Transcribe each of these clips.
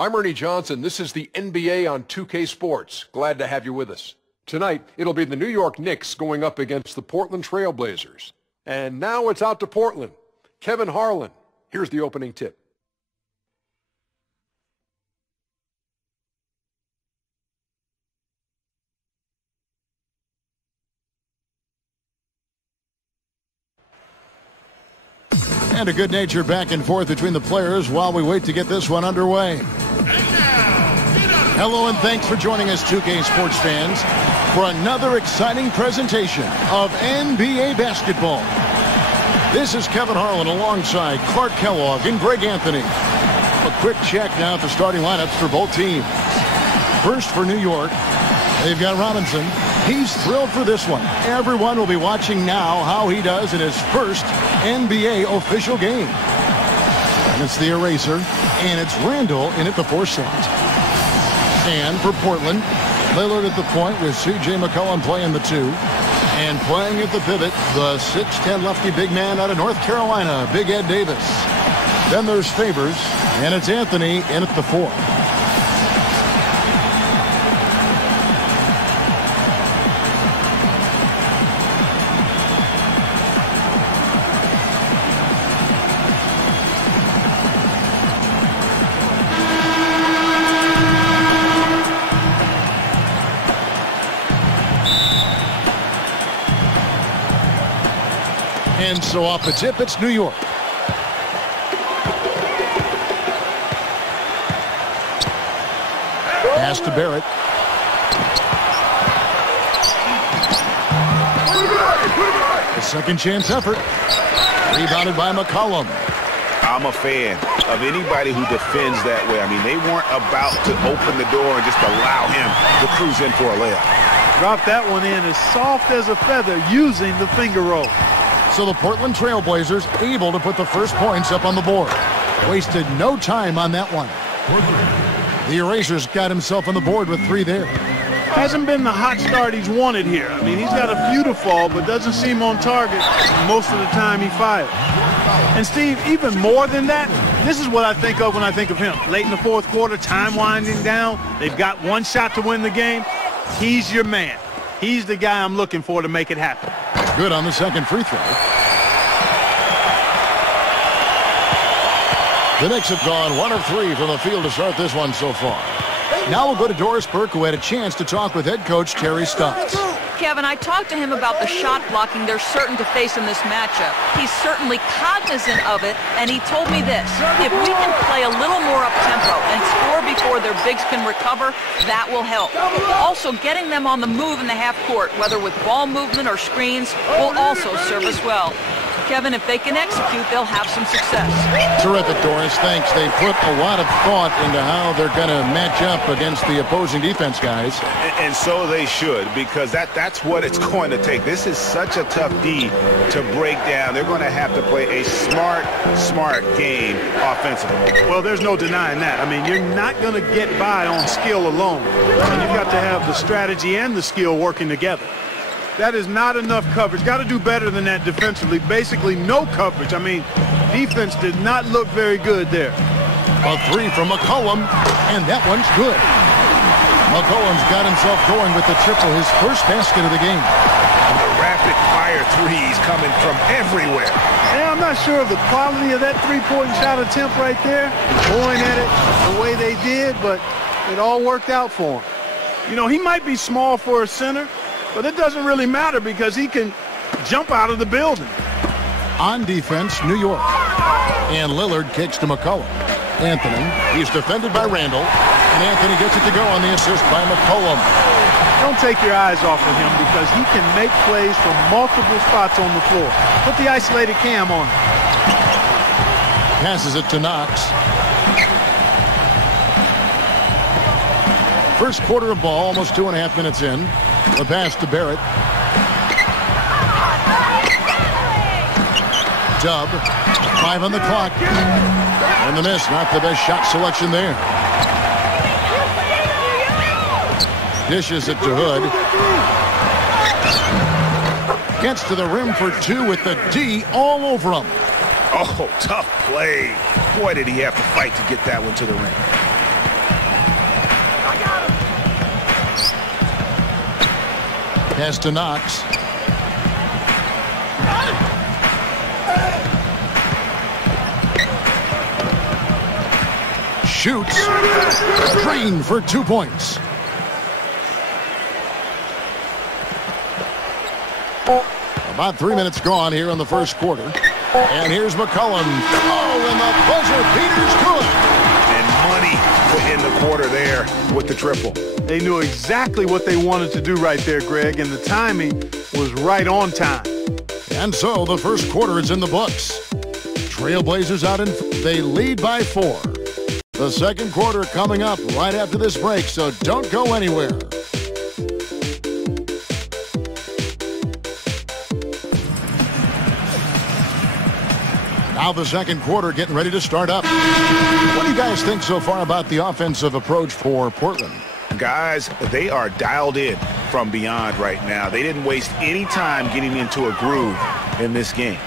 I'm Ernie Johnson. This is the NBA on 2K Sports. Glad to have you with us. Tonight, it'll be the New York Knicks going up against the Portland Trail Blazers. And now it's out to Portland. Kevin Harlan. Here's the opening tip. And a good-natured back and forth between the players while we wait to get this one underway. Hello and thanks for joining us, 2K Sports fans, for another exciting presentation of NBA basketball. This is Kevin Harlan alongside Clark Kellogg and Greg Anthony. A quick check now at the starting lineups for both teams. First for New York, they've got Robinson. He's thrilled for this one. Everyone will be watching now how he does in his first NBA official game. And it's the eraser, and it's Randall in at the 4 slot. And for Portland, Lillard at the point with C.J. McCollum playing the 2. And playing at the pivot, the 6'10 lefty big man out of North Carolina, Big Ed Davis. Then there's Favors, and it's Anthony in at the 4. And so off the tip, it's New York. Pass to Barrett. A second chance effort. Rebounded by McCollum. I'm a fan of anybody who defends that way. I mean, they weren't about to open the door and just allow him to cruise in for a layup. Drop that one in as soft as a feather using the finger roll. So the Portland Trail Blazers able to put the first points up on the board. Wasted no time on that one. The Erasers got himself on the board with 3 there. Hasn't been the hot start he's wanted here. I mean, he's got a few to fall, but doesn't seem on target most of the time he fires. And Steve, even more than that, this is what I think of when I think of him. Late in the 4th quarter, time winding down. They've got 1 shot to win the game. He's your man. He's the guy I'm looking for to make it happen. Good on the second free throw. The Knicks have gone 1 of 3 from the field to start this one so far. Now we'll go to Doris Burke, who had a chance to talk with head coach Terry Stotts. Kevin, I talked to him about the shot blocking they're certain to face in this matchup. He's certainly cognizant of it, and he told me this. If we can play a little more up-tempo and score before their bigs can recover, that will help. Also, getting them on the move in the half court, whether with ball movement or screens, will also serve us well. Kevin, if they can execute, they'll have some success. Terrific, Doris. Thanks. They put a lot of thought into how they're going to match up against the opposing defense guys. And so they should, because that's what it's going to take. This is such a tough D to break down. They're going to have to play a smart game offensively. Well, there's no denying that. I mean, you're not going to get by on skill alone. And you've got to have the strategy and the skill working together. That is not enough coverage. Got to do better than that defensively. Basically, no coverage. I mean, defense did not look very good there. A 3 from McCollum, and that one's good. McCollum's got himself going with the triple, his first basket of the game. The rapid-fire threes coming from everywhere. Yeah, I'm not sure of the quality of that three-point shot attempt right there, going at it the way they did, but it all worked out for him. You know, he might be small for a center, but it doesn't really matter because he can jump out of the building. On defense, New York. And Lillard kicks to McCollum. Anthony, he's defended by Randall. And Anthony gets it to go on the assist by McCollum. Don't take your eyes off of him because he can make plays from multiple spots on the floor. Put the isolated cam on him. Passes it to Knox. First quarter of ball, almost 2.5 minutes in. The pass to Barrett. Dub. 5 on the clock. And the miss. Not the best shot selection there. Dishes it to Hood. Gets to the rim for 2 with the D all over him. Oh, tough play. Boy, did he have to fight to get that one to the rim. Pass to Knox. Shoots. Green for 2 points. About 3 minutes gone here in the first quarter. And here's McCollum. Oh, and the buzzer beater's good. And money put in the quarter there with the triple. They knew exactly what they wanted to do right there, Greg, and the timing was right on time. And so the first quarter is in the books. Trailblazers out in, they lead by 4. The second quarter coming up right after this break, so don't go anywhere. Now the second quarter getting ready to start up. What do you guys think so far about the offensive approach for Portland? Guys, they are dialed in from beyond right now. They didn't waste any time getting into a groove in this game.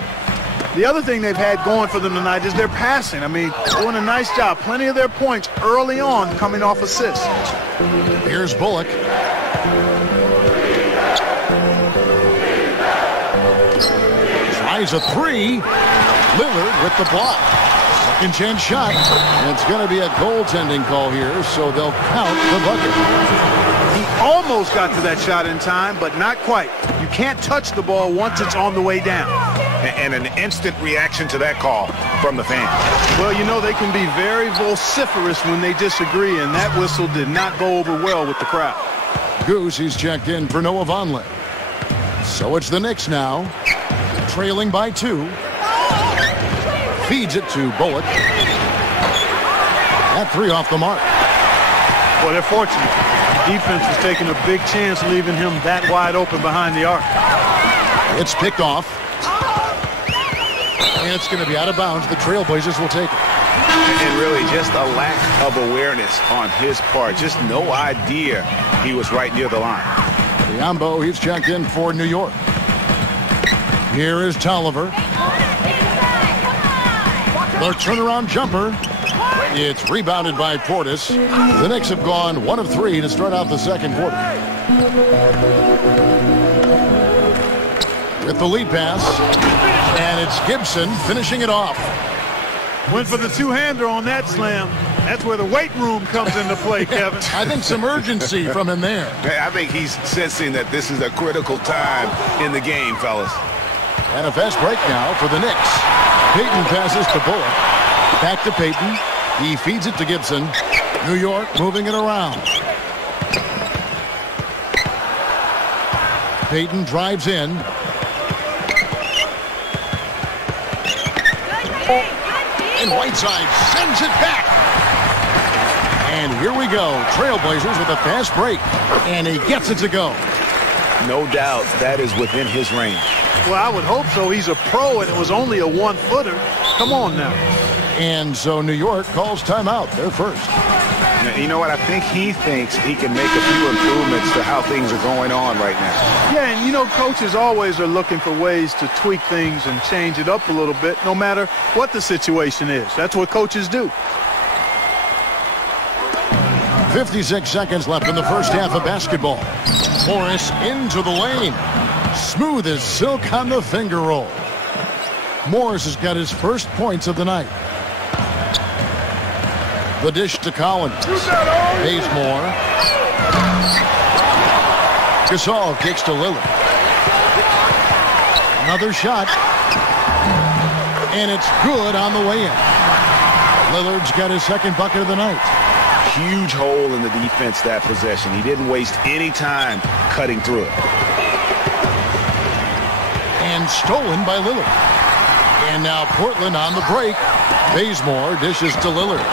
The other thing they've had going for them tonight is their passing. I mean, doing a nice job. Plenty of their points early on coming off assists. Here's Bullock. Tries a 3. Lillard with the block. Second chance shot. And it's going to be a goaltending call here, so they'll count the bucket. He almost got to that shot in time, but not quite. You can't touch the ball once it's on the way down. And an instant reaction to that call from the fans. Well, you know, they can be very vociferous when they disagree, and that whistle did not go over well with the crowd. Goose, he's checked in for Noah Vonleh. So it's the Knicks now, trailing by 2. Feeds it to Bullock. That 3 off the mark. Well, they're fortunate. The defense was taking a big chance leaving him that wide open behind the arc. It's picked off. And it's going to be out of bounds. The Trailblazers will take it. And really just a lack of awareness on his part. Just no idea he was right near the line. Biombo, he's checked in for New York. Here is Tolliver. Their turnaround jumper. It's rebounded by Portis. The Knicks have gone 1 of 3 to start out the second quarter. With the lead pass. And it's Gibson finishing it off. Went for the two-hander on that slam. That's where the weight room comes into play, Kevin. I think some urgency from him there. I think he's sensing that this is a critical time in the game, fellas. And a fast break now for the Knicks. Payton passes to Bullock. Back to Payton. He feeds it to Gibson. New York moving it around. Payton drives in. And Whiteside sends it back. And here we go. Trailblazers with a fast break. And he gets it to go. No doubt that is within his range. Well, I would hope so. He's a pro, and it was only a 1-footer. Come on now. And so New York calls timeout. They're first. You know what? I think he thinks he can make a few improvements to how things are going on right now. Yeah, and you know, coaches always are looking for ways to tweak things and change it up a little bit, no matter what the situation is. That's what coaches do. 56 seconds left in the first half of basketball. Morris into the lane. Smooth as silk on the finger roll. Morris has got his first points of the night. The dish to Collins. Bazemore. Gasol kicks to Lillard. Another shot. And it's good on the way in. Lillard's got his second bucket of the night. Huge hole in the defense that possession. He didn't waste any time cutting through it. And stolen by Lillard. And now Portland on the break. Bazemore dishes to Lillard.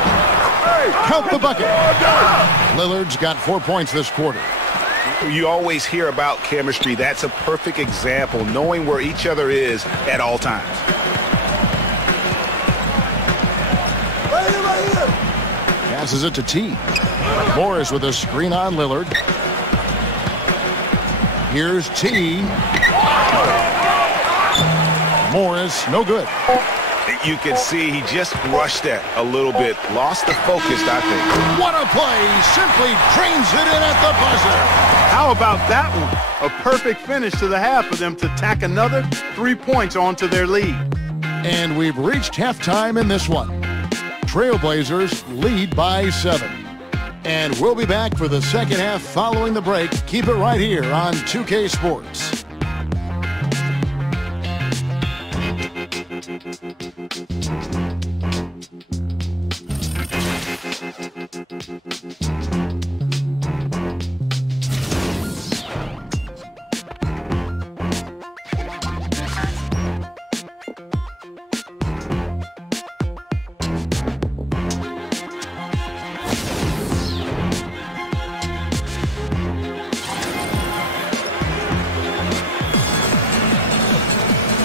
Count the bucket. Lillard's got 4 points this quarter. You always hear about chemistry. That's a perfect example, knowing where each other is at all times. Passes it to T. Morris with a screen on Lillard. Here's T. Morris, no good. You can see he just rushed that a little bit. Lost the focus, I think. What a play. Simply drains it in at the buzzer. How about that one? A perfect finish to the half for them to tack another 3 points onto their lead. And we've reached halftime in this one. Trailblazers lead by 7. And we'll be back for the second half following the break. Keep it right here on 2K Sports.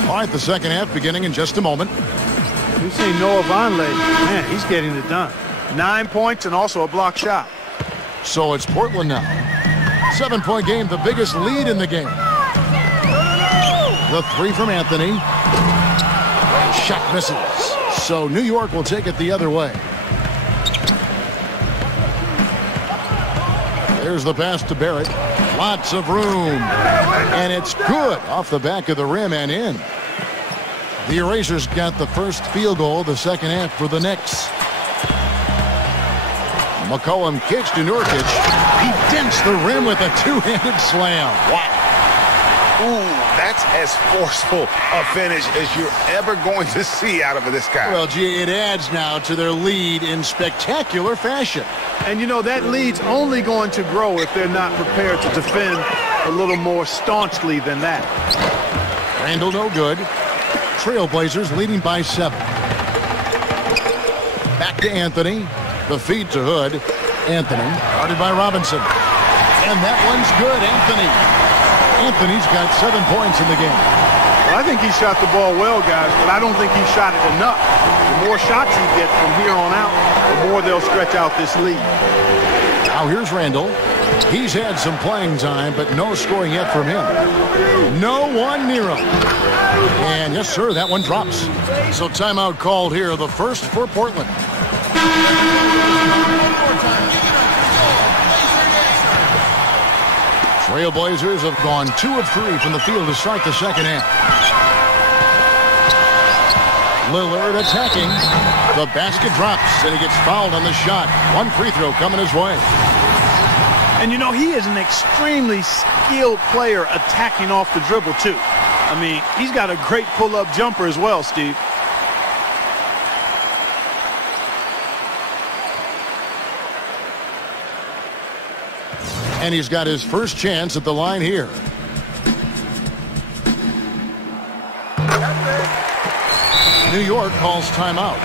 All right, the second half beginning in just a moment. We see Noah Vonleh. Man, he's getting it done. 9 points and also a block shot. So it's Portland now. 7-point game, the biggest lead in the game. The three from Anthony. Shot misses. So New York will take it the other way. There's the pass to Barrett. Lots of room. And it's good off the back of the rim and in. The Erasers got the first field goal of the second half for the Knicks. McCollum kicks to Nurkic. He dents the rim with a two-handed slam. Wow. Ooh, that's as forceful a finish as you're ever going to see out of this guy. Well, gee, it adds now to their lead in spectacular fashion. And, you know, that lead's only going to grow if they're not prepared to defend a little more staunchly than that. Randall no good. Trailblazers leading by 7. Back to Anthony. The feed to Hood. Anthony guarded by Robinson. And that one's good. Anthony's got 7 points in the game. Well, I think he shot the ball well, guys, but I don't think he shot it enough. The more shots he gets from here on out, the more they'll stretch out this lead. Now here's Randall. He's had some playing time, but no scoring yet from him. No one near him. And yes, sir, that one drops. So timeout called here, the first for Portland. Trailblazers have gone 2 of 3 from the field to start the second half. Lillard attacking. The basket drops, and he gets fouled on the shot. One free throw coming his way. And, you know, he is an extremely skilled player attacking off the dribble, too. I mean, he's got a great pull-up jumper as well, Steve. And he's got his first chance at the line here. New York calls timeout.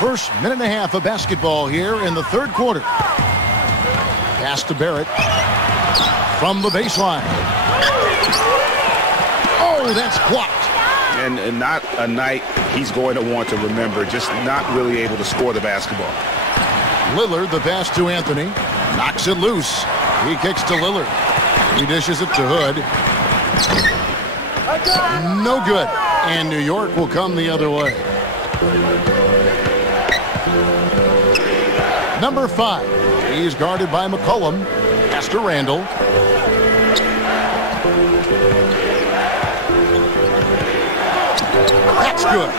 First minute and a half of basketball here in the third quarter. Pass to Barrett from the baseline. Oh, that's blocked. And not a night he's going to want to remember, just not really able to score the basketball. Lillard, the pass to Anthony. Knocks it loose. He kicks to Lillard. He dishes it to Hood. No good. And New York will come the other way. Number 5. He's guarded by McCollum. Pass to Randall. That's good.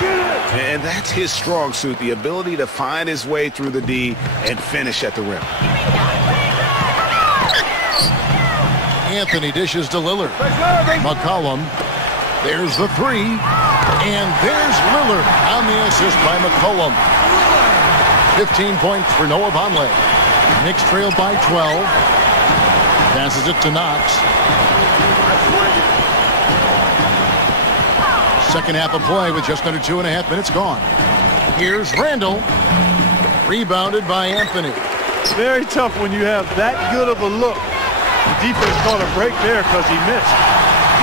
And that's his strong suit, the ability to find his way through the D and finish at the rim. Anthony dishes to Lillard. McCollum. There's the 3. And there's Lillard on the assist by McCollum. 15 points for Noah Vonleh. Knicks trail by 12. Passes it to Knox. Second half of play with just under 2.5 minutes gone. Here's Randall. Rebounded by Anthony. Very tough when you have that good of a look. The defense caught a break there because he missed.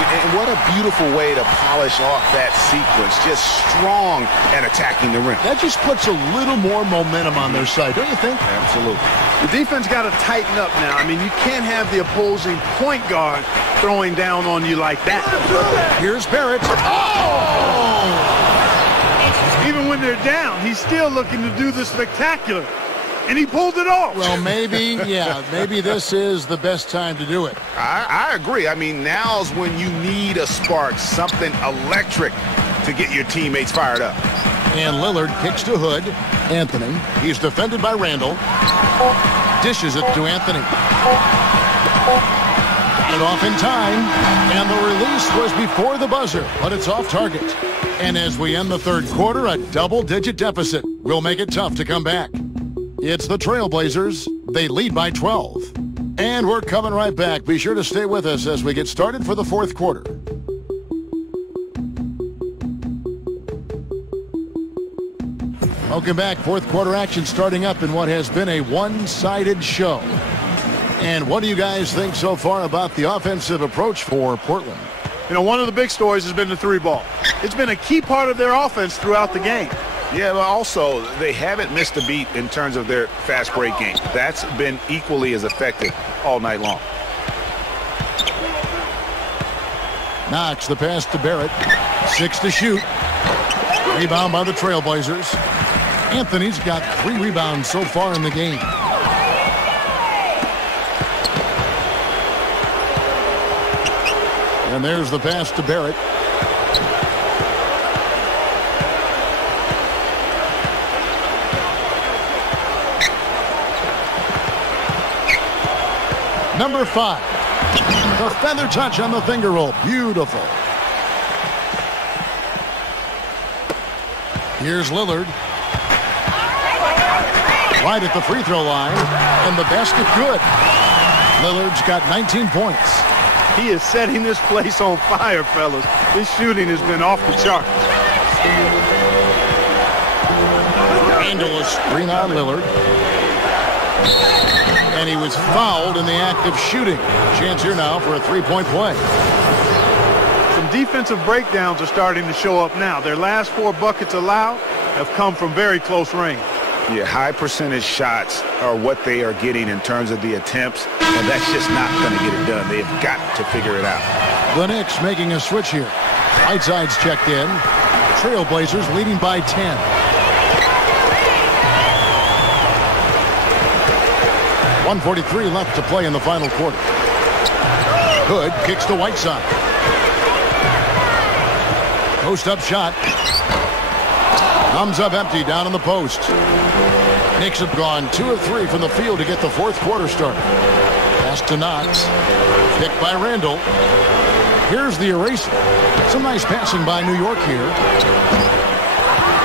And what a beautiful way to polish off that sequence. Just strong and attacking the rim. That just puts a little more momentum on their side, don't you think? Absolutely. The defense got to tighten up now. I mean, you can't have the opposing point guard throwing down on you like that. Here's Barrett. Even when they're down, he's still looking to do the spectacular. And he pulled it off. Well, maybe this is the best time to do it. I agree. I mean, now's when you need a spark, something electric to get your teammates fired up. And Lillard kicks to Hood. Anthony. He's defended by Randall. Dishes it to Anthony. And off in time. And the release was before the buzzer, but it's off target. And as we end the third quarter, a double-digit deficit will make it tough to come back. It's the Trailblazers. They lead by 12. And we're coming right back. Be sure to stay with us as we get started for the fourth quarter. Welcome back. Fourth quarter action starting up in what has been a one-sided show. And what do you guys think so far about the offensive approach for Portland? You know, one of the big stories has been the three ball. It's been a key part of their offense throughout the game. Yeah, but also they haven't missed a beat in terms of their fast break game. That's been equally as effective all night long. Knox the pass to Barrett. 6 to shoot. Rebound by the Trailblazers. Anthony's got 3 rebounds so far in the game. And there's the pass to Barrett. Number 5. The feather touch on the finger roll. Beautiful. Here's Lillard. Right at the free throw line. And the basket good. Lillard's got 19 points. He is setting this place on fire, fellas. This shooting has been off the charts. Randall is screen on Lillard. And he was fouled in the act of shooting. Chance here now for a three-point play. Some defensive breakdowns are starting to show up now. Their last 4 buckets allowed have come from very close range. Yeah, high percentage shots are what they are getting in terms of the attempts, and that's just not going to get it done. They've got to figure it out. The Knicks making a switch here. Whiteside's checked in. Trailblazers leading by 10. .143 left to play in the final quarter. Hood kicks to Whiteside. Post-up shot. Comes up empty down in the post. Knicks have gone 2 of 3 from the field to get the fourth quarter started. Pass to Knox. Picked by Randall. Here's the eraser. Some nice passing by New York here.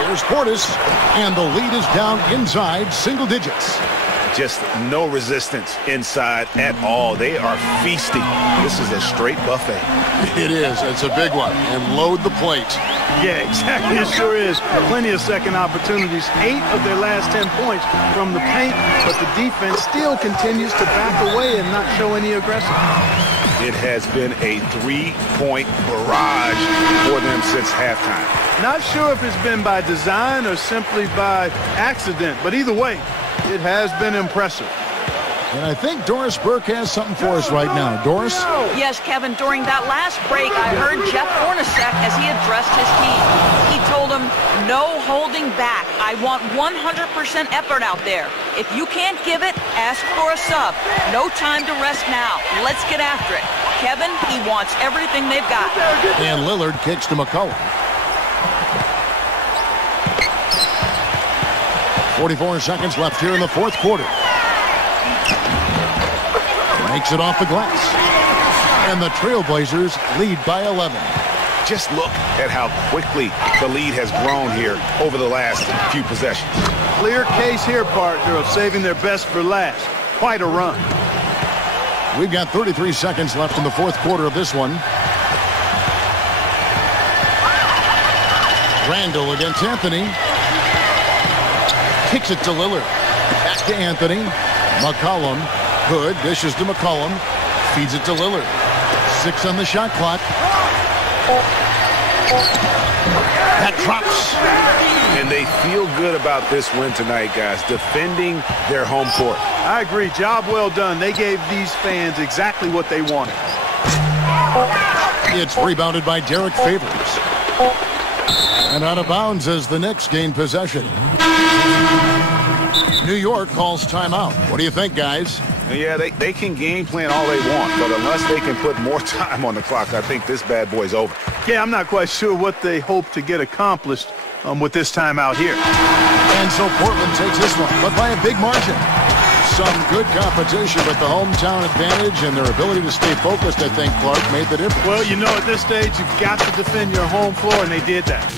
Here's Portis. And the lead is down inside single digits. Just no resistance inside at all. They are feasting. This is a straight buffet. It is. It's a big one. And load the plate. Yeah, exactly. It sure is. Plenty of second opportunities. 8 of their last 10 points from the paint, but the defense still continues to back away and not show any aggression. It has been a 3-point barrage for them since halftime. Not sure if it's been by design or simply by accident, but either way, it has been impressive. And I think Doris Burke has something for us right now. Doris? Yes, Kevin, during that last break, I heard Jeff Hornacek as he addressed his team. He told them, no holding back. I want 100% effort out there. If you can't give it, ask for a sub. No time to rest now. Let's get after it. Kevin, he wants everything they've got. And Lillard kicks to McCollum. 44 seconds left here in the fourth quarter. Makes it off the glass. And the Trailblazers lead by 11. Just look at how quickly the lead has grown here over the last few possessions. Clear case here, partner, of saving their best for last. Quite a run. We've got 33 seconds left in the fourth quarter of this one. Randall against Anthony. Kicks it to Lillard. Back to Anthony. McCollum. Hood dishes to McCollum. Feeds it to Lillard. 6 on the shot clock. That drops. And they feel good about this win tonight, guys, defending their home court. I agree. Job well done. They gave these fans exactly what they wanted. It's rebounded by Derek Favors. And out of bounds as the Knicks gain possession. New York calls timeout. What do you think, guys? Yeah, they can game plan all they want, but unless they can put more time on the clock, I think this bad boy's over. Yeah, I'm not quite sure what they hope to get accomplished with this timeout here. And so Portland takes this one, but by a big margin. Some good competition, but the hometown advantage and their ability to stay focused, I think, Clark, made the difference. Well, you know, at this stage, you've got to defend your home floor, and they did that.